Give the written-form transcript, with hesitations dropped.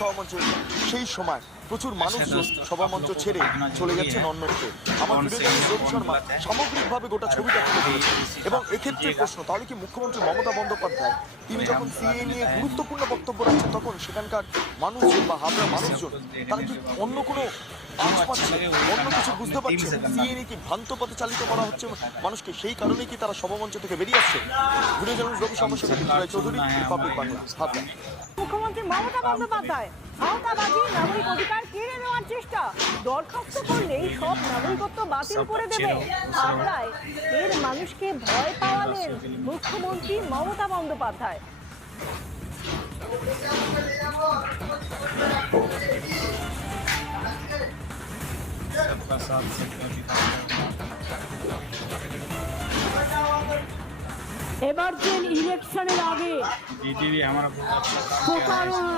সভামঞ্চ সেই সময় প্রচুর মানুষজন সভামঞ্চ ছেড়ে চলে যাচ্ছেন অন্যত্র। আমার ভিডিও রবি শর্মা সামগ্রিকভাবে গোটা ছবিটা তুলে ধরেছেন এবং এক্ষেত্রে প্রশ্ন, তাহলে কি মুখ্যমন্ত্রী মমতা বন্দ্যোপাধ্যায় তিনি যখন সিএ নিয়ে গুরুত্বপূর্ণ বক্তব্য রাখছেন তখন সেখানকার মানুষজন বা হাবড়া মানুষজন তারা কি অন্য কোনো আঁচ পাচ্ছে, অন্য কিছু বুঝতে পারছে? সিএ নিয়ে কি ভ্রান্ত পথে চালিত করা হচ্ছে মানুষকে, সেই কারণেই কি তারা সভামঞ্চ থেকে বেরিয়ে আসছে? ভিডিও জার্নালিস্ট রবি শর্মার সাথে বিদ্যুৎ চৌধুরী, রিপাবলিক বাংলা, হাবড়া। মুখ্যমন্ত্রী মমতা বন্দ্যোপাধ্যায় ভাওতাবাজি নাগরিক অধিকার কেড়ে নেওয়ার চেষ্টা, দরখাস্ত করলেই সব নাগরিকত্ব বাতিল করে দেবে। হাবড়ায় এর মানুষকে ভয় পাওয়ালেন মুখ্যমন্ত্রী মমতা বন্দ্যোপাধ্যায়। এবার যে ইলেকশনের আগে প্রতারণা